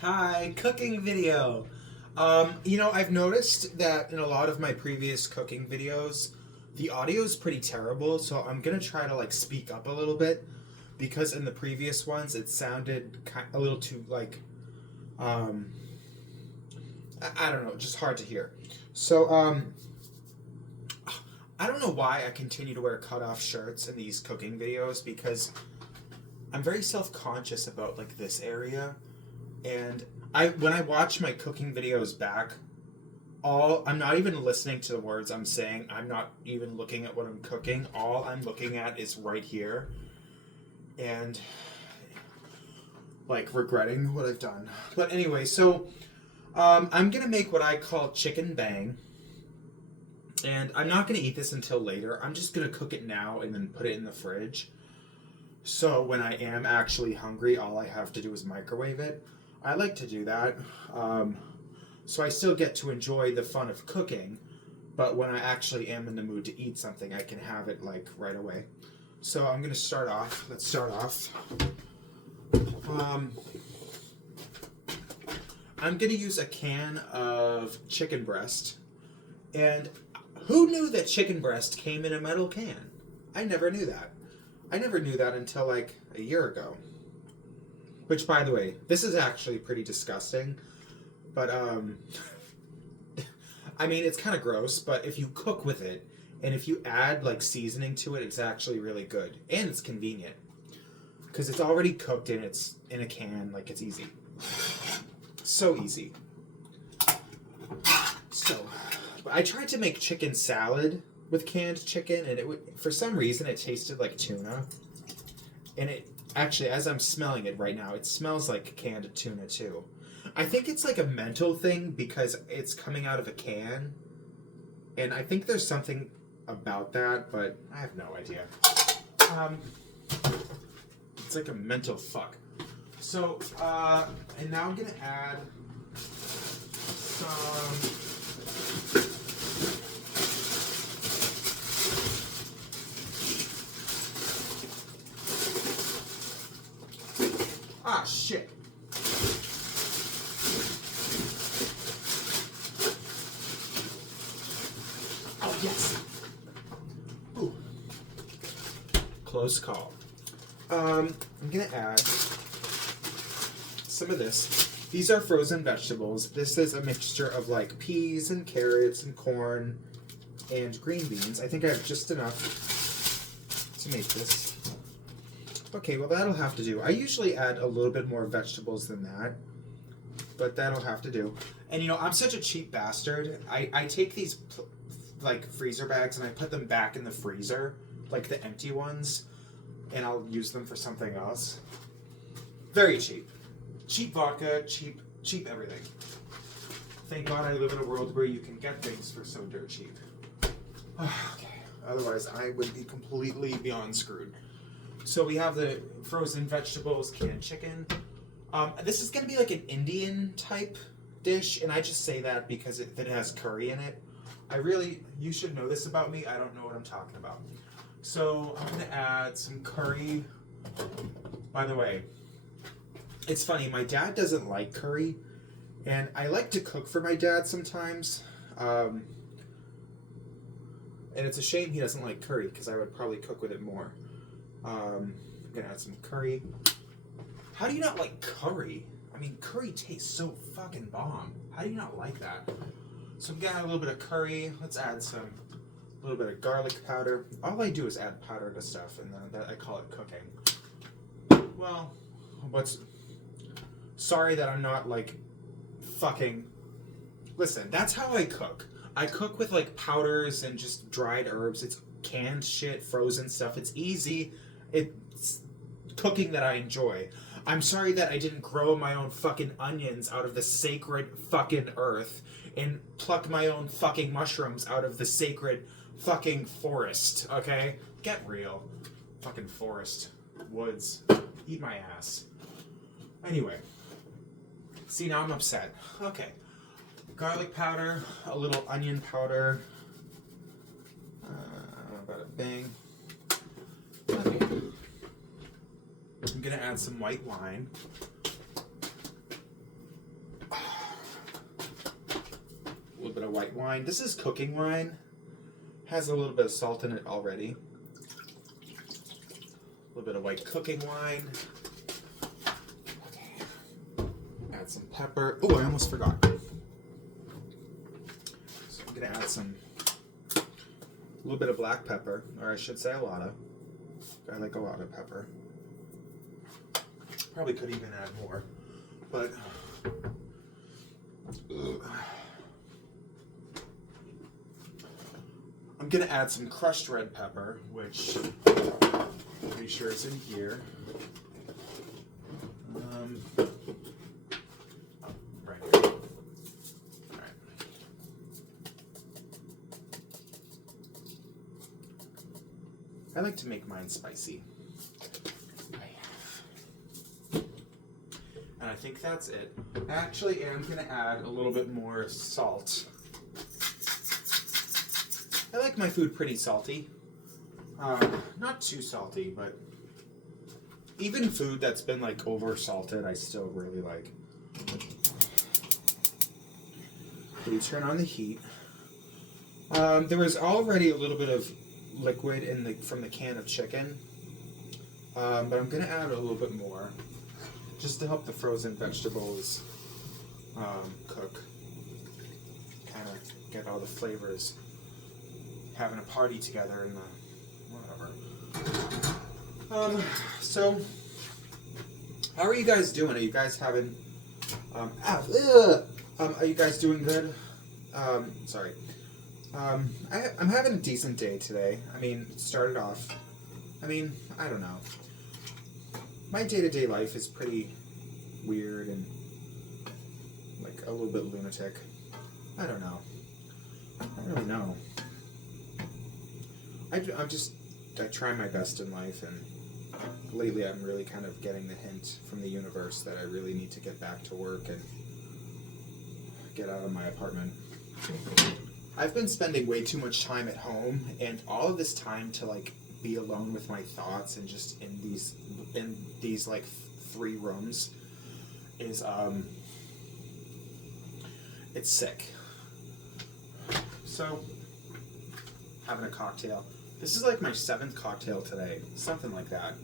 Hi, cooking video. I've noticed that in a lot of my previous cooking videos, the audio is pretty terrible, so I'm gonna try to like speak up a little bit because in the previous ones it sounded a little too um, I don't know, just hard to hear. So, I don't know why I continue to wear cutoff shirts in these cooking videos because I'm very self-conscious about like this area. And I when I watch my cooking videos back, all I'm not even listening to the words I'm saying. I'm not even looking at what I'm cooking. All I'm looking at is right here and like regretting what I've done. But anyway, so I'm gonna make what I call chicken bang, and I'm not gonna eat this until later. I'm just gonna cook it now and then put it in the fridge. So when I am actually hungry, all I have to do is microwave it. I like to do that. Um, so I still get to enjoy the fun of cooking, but when I actually am in the mood to eat something, I can have it like right away. So I'm gonna start off. Let's start off. Um, I'm gonna use a can of chicken breast, and who knew that chicken breast came in a metal can? I never knew that. I never knew that until like a year ago. Which, by the way, this is actually pretty disgusting. But I mean, it's kind of gross. But if you cook with it, and if you add like seasoning to it, it's actually really good, and it's convenient because it's already cooked and it's in a can. Like it's easy, so easy. So, but I tried to make chicken salad with canned chicken, and it would for some reason it tasted like tuna, and it actually, as I'm smelling it right now, it smells like canned tuna too. I think it's like a mental thing because it's coming out of a can, and I think there's something about that, but I have no idea. Um, it's like a mental fuck. So, and now I'm gonna add some. Ah, shit. Oh, yes. Ooh. Close call. I'm gonna add some of this. These are frozen vegetables. This is a mixture of like peas and carrots and corn and green beans. I think I have just enough to make this. Okay, well that'll have to do. I usually add a little bit more vegetables than that, but that'll have to do. And I'm such a cheap bastard. I take these like freezer bags and I put them back in the freezer, like the empty ones, and I'll use them for something else. Very cheap. Cheap vodka, cheap everything. Thank God I live in a world where you can get things for so dirt cheap. Okay. Otherwise, I would be completely beyond screwed. So we have the frozen vegetables, canned chicken. This is going to be like an Indian type dish, and I just say that because it has curry in it. You should know this about me. I don't know what I'm talking about. So I'm going to add some curry. By the way, it's funny, my dad doesn't like curry, and I like to cook for my dad sometimes. And it's a shame he doesn't like curry because I would probably cook with it more. I'm gonna add some curry. How do you not like curry? I mean, curry tastes so fucking bomb. How do you not like that? So I'm gonna add a little bit of curry. Let's add a little bit of garlic powder. All I do is add powder to stuff, and I call it cooking. Well, sorry that I'm not like fucking. Listen, that's how I cook. I cook with like powders and just dried herbs. It's canned shit, frozen stuff. It's easy. It's cooking that I enjoy. I'm sorry that I didn't grow my own fucking onions out of the sacred fucking earth and pluck my own fucking mushrooms out of the sacred fucking forest, okay? Get real. Fucking forest. Woods. Eat my ass. Anyway. See, now I'm upset. Okay. Garlic powder, a little onion powder. Bada bang. Okay. I'm gonna add some white wine. little bit of white wine. This is cooking wine. Has a little bit of salt in it already. A little bit of white cooking wine. Add some pepper. Oh, I almost forgot. So I'm gonna add a little bit of black pepper, or I should say a lot of. I like a lot of pepper. Probably could even add more, but I'm gonna add some crushed red pepper, which I'm pretty sure is in here. Right here. All right. I like to make mine spicy. And I think that's it. I actually am going to add a little bit more salt. I like my food pretty salty. Not too salty, but even food that's been like over salted, I still really like. We turn on the heat. There was already a little bit of liquid from the can of chicken, but I'm going to add a little bit more, just to help the frozen vegetables cook. Kind of get all the flavors having a party together in the whatever. So how are you guys doing? Are you guys having are you guys doing good? Sorry. I'm having a decent day today. I mean, it started off, I don't know. My day-to-day life is pretty weird and like a little bit lunatic. I don't know. I don't really know. I try my best in life, and lately I'm really kind of getting the hint from the universe that I really need to get back to work and get out of my apartment. I've been spending way too much time at home, and all of this time to like be alone with my thoughts and just in these like 3 rooms is it's sick. So having a cocktail. This is like my 7th cocktail today, something like that.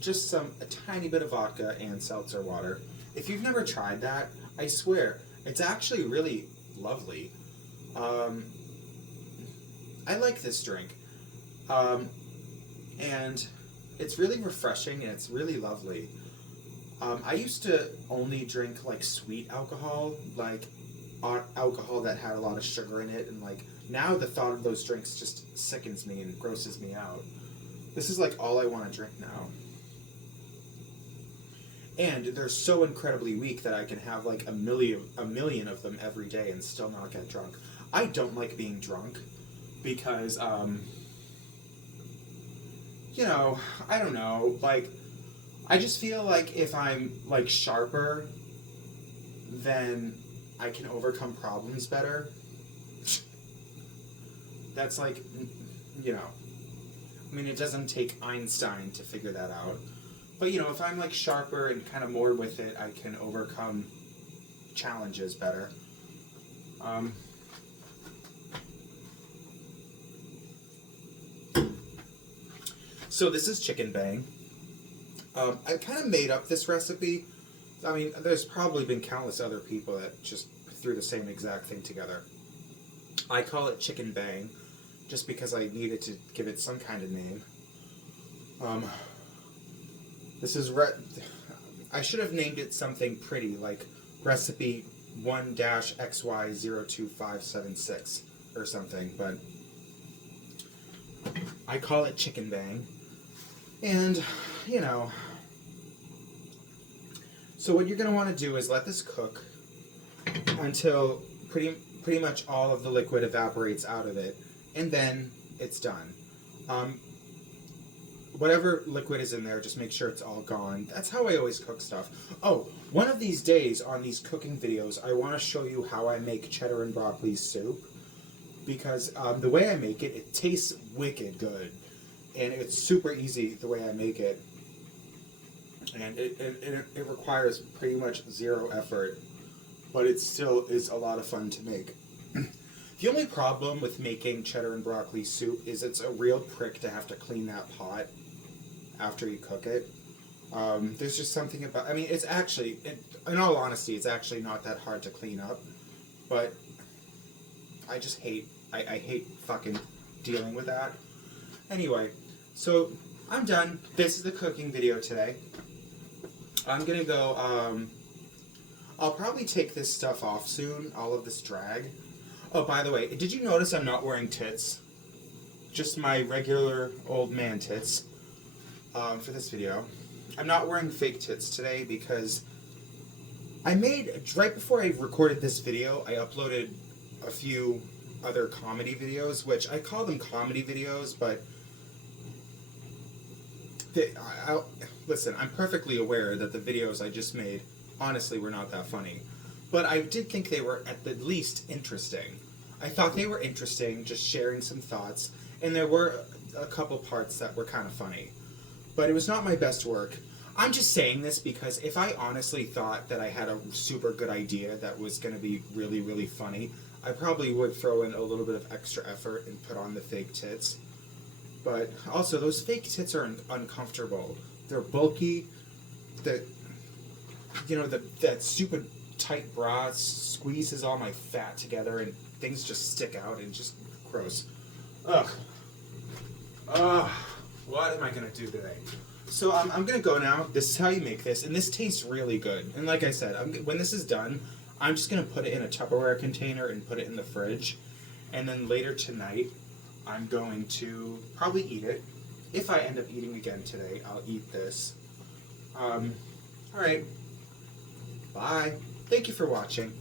Just a tiny bit of vodka and seltzer water. If you've never tried that, I swear it's actually really lovely. I like this drink. And it's really refreshing and it's really lovely. I used to only drink like sweet alcohol, like alcohol that had a lot of sugar in it, and like now the thought of those drinks just sickens me and grosses me out. This is like all I want to drink now. And they're so incredibly weak that I can have like a million of them every day and still not get drunk. I don't like being drunk because you know, I don't know, like I just feel like if I'm like sharper, then I can overcome problems better. That's like, you know, I mean, it doesn't take Einstein to figure that out. But, you know, if I'm like sharper and kind of more with it, I can overcome challenges better. So this is chicken bang. I kind of made up this recipe. I mean, there's probably been countless other people that just threw the same exact thing together. I call it chicken bang just because I needed to give it some kind of name. This is I should have named it something pretty, like recipe 1-XY02576 or something, but I call it chicken bang. And, you know, so what you're going to want to do is let this cook until pretty much all of the liquid evaporates out of it, and then it's done. Whatever liquid is in there, just make sure it's all gone. That's how I always cook stuff. Oh, one of these days on these cooking videos, I want to show you how I make cheddar and broccoli soup, because the way I make it, it tastes wicked good, and it's super easy the way I make it, and it requires pretty much zero effort, but it still is a lot of fun to make. The only problem with making cheddar and broccoli soup is it's a real prick to have to clean that pot after you cook it. There's just something about, I mean, it's actually, in all honesty, it's actually not that hard to clean up, but I just hate, I hate fucking dealing with that. Anyway, so I'm done. This is the cooking video today. I'm gonna go, I'll probably take this stuff off soon, all of this drag. Oh, by the way, did you notice I'm not wearing tits? Just my regular old man tits for this video. I'm not wearing fake tits today because right before I recorded this video, I uploaded a few other comedy videos, which I call them comedy videos, but listen, I'm perfectly aware that the videos I just made honestly were not that funny. But I did think they were at the least interesting. I thought they were interesting, just sharing some thoughts, and there were a couple parts that were kind of funny. But it was not my best work. I'm just saying this because if I honestly thought that I had a super good idea that was going to be really, really funny, I probably would throw in a little bit of extra effort and put on the fake tits. But also, those fake tits are uncomfortable. They're bulky. That stupid tight bra squeezes all my fat together and things just stick out and just gross. Ugh. What am I gonna do today? So I'm gonna go now. This is how you make this, and this tastes really good. And like I said, when this is done, I'm just gonna put it in a Tupperware container and put it in the fridge. And then later tonight, I'm going to probably eat it. If I end up eating again today, I'll eat this. Alright. Bye. Thank you for watching.